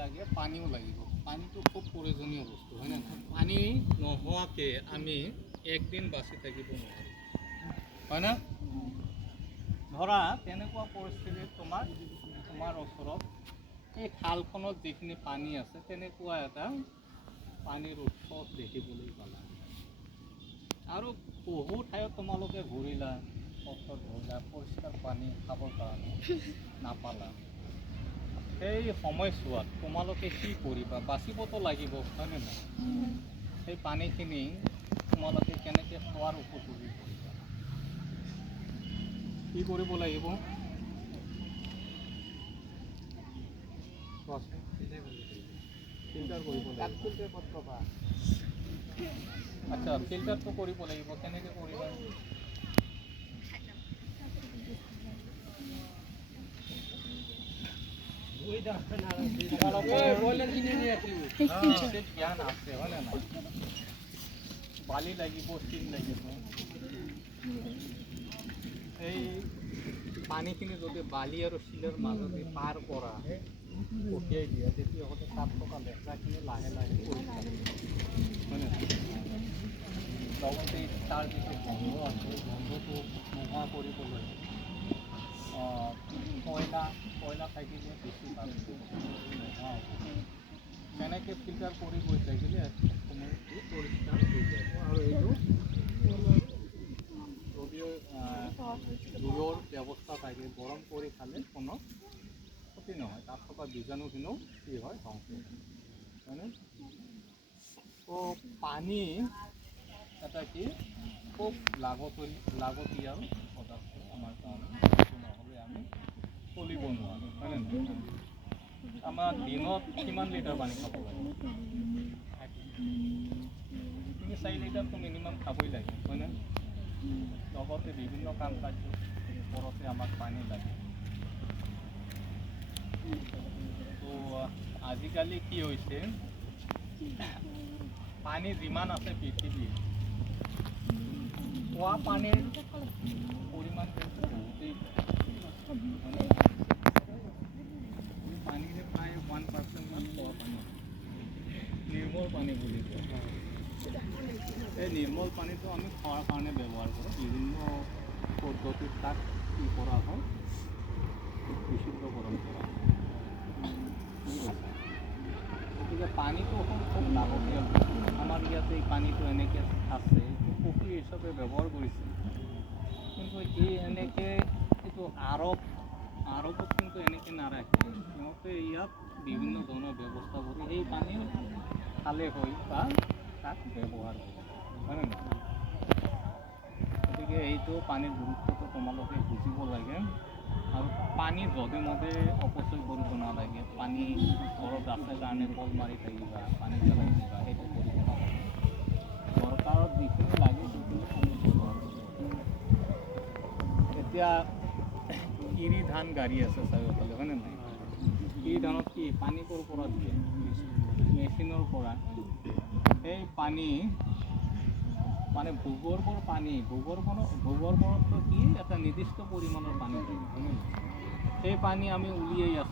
লাগে, পানীও লাগিব। পানীটো খুব প্ৰয়োজনীয় বস্তু, হয়নে নহয়? পানী নোহোৱাকৈ আমি একদিন বাচি থাকিব নোৱাৰোঁ, হয়নে? ধৰা তেনেকুৱা পৰিস্থিতিত তোমাৰ ওচৰত এই খালখনত যিখিনি পানী আছে তেনেকুৱা এটা পানীৰ উৎস দেখিবলৈ পালা, আৰু বহু ঠাইত তোমালোকে ঘূৰিলা, পথত ঘূৰিলা, পৰিষ্কাৰ পানী খাবৰ কাৰণে নাপালা। সেই সময়ছোৱাত তোমালোকে কি কৰিবা? বাচিবতো লাগিব, হয়নে নহয়? সেই পানীখিনি তোমালোকে কেনেকৈ খোৱাৰ উপযোগী কৰিবা? কি কৰিব লাগিব? ফিল্টাৰ কৰিব লাগিব। আচ্ছা, ফিল্টাৰটো কৰিব লাগিব। কেনেকৈ কৰিবা? জ্ঞান আছে, হয়নে নাই? বালি লাগিব, শিল লাগিব। এই পানীখিনি যদি বালি আৰু শিলৰ মাজতে পাৰ কৰা, পঠিয়াই দিয়া, তেতিয়াহ'লে তাত থকা লেতেৰাখিনি লাহে লাহে পৰিষ্কাৰ হ'ব, হয়নে? লগতে তাৰ যিটো গন্ধ আছে, গন্ধটো নোহোৱা কৰিবলৈ কয়লা থাকিলে বেছি ভাল নোহোৱা হ'ব। তেনেকৈ ফিল্টাৰ কৰি গৈ থাকিলে সময়টো পৰিষ্কাৰ হৈ যাব। আৰু এইটো জুইৰ ব্যৱস্থা থাকে, গৰম কৰি খালে কোনো ক্ষতি নহয়, তাত থকা বীজাণুখিনিও কি হয়, ধ্বংস হয়, হয়নে? তো পানী এটা কি খুব লাগতিয়াল পদাৰ্থ আমাৰ কাৰণে, নহ'লে আমি চলিব নোৱাৰোঁ, হয়নে নহয়? আমাৰ দিনত কিমান লিটাৰ পানী খাব লাগে? 3-4 লিটাৰটো মিনিমাম খাবই লাগে, হয়নে? লগতে বিভিন্ন কাম কাৰ্য কৰোঁতে আমাক পানী লাগে। তো আজিকালি কি হৈছে, পানী যিমান আছে পৃথিৱীত, খোৱা পানীৰ পৰিমাণ কিন্তু বহুতেই পানীৰে প্ৰায় 1% মান খোৱা পানী, নিৰ্মল পানী বুলি কয়। এই নিৰ্মল পানীটো আমি খোৱাৰ কাৰণে ব্যৱহাৰ কৰোঁ। বিভিন্ন পদ্ধতিত তাক কি কৰা হয়, বিশুদ্ধকৰণ কৰা হয়। গতিকে পানীটো হ'ল খুব লাগতিয়াল। আমাৰ ইয়াতে এই পানীটো এনেকৈ আছে, পুখুৰী হিচাপে ব্যৱহাৰ কৰিছে, কিন্তু এনেকৈ এইটো আৰৱত কিন্তু এনেকৈ নাৰাখে। সিহঁতে ইয়াত বিভিন্ন ধৰণৰ ব্যৱস্থা কৰি সেই পানী খালে হয় বা তাক ব্যৱহাৰ কৰে, হয়নে নহয়? গতিকে এইটো পানীৰ গুৰুত্বটো তোমালোকে বুজিব লাগে, আৰু পানী যধে মধে অপচয় কৰিব নালাগে। পানী ঘৰত আছে কাৰণে কল মাৰি থাকিবা, পানী পেলাই দিবা, সেইটো কৰিব নালাগে। দৰকাৰত যিখিনি লাগে সেইখিনি আমি ব্যৱহাৰ কৰিব লাগে। এতিয়া কিৰি ধান গাড়ী আছে চাৰিওফালে, হয়নে নাই? কিৰি ধানত কি পানী ক'ৰ পৰা দিয়ে? মেচিনৰ পৰা। সেই পানী মানে ভূগৰ্ভৰ পানী, ভূগৰ্ভতো কি এটা নিৰ্দিষ্ট পৰিমাণৰ পানী থাকে, হয়নে? সেই পানী আমি উলিয়াই আছোঁ।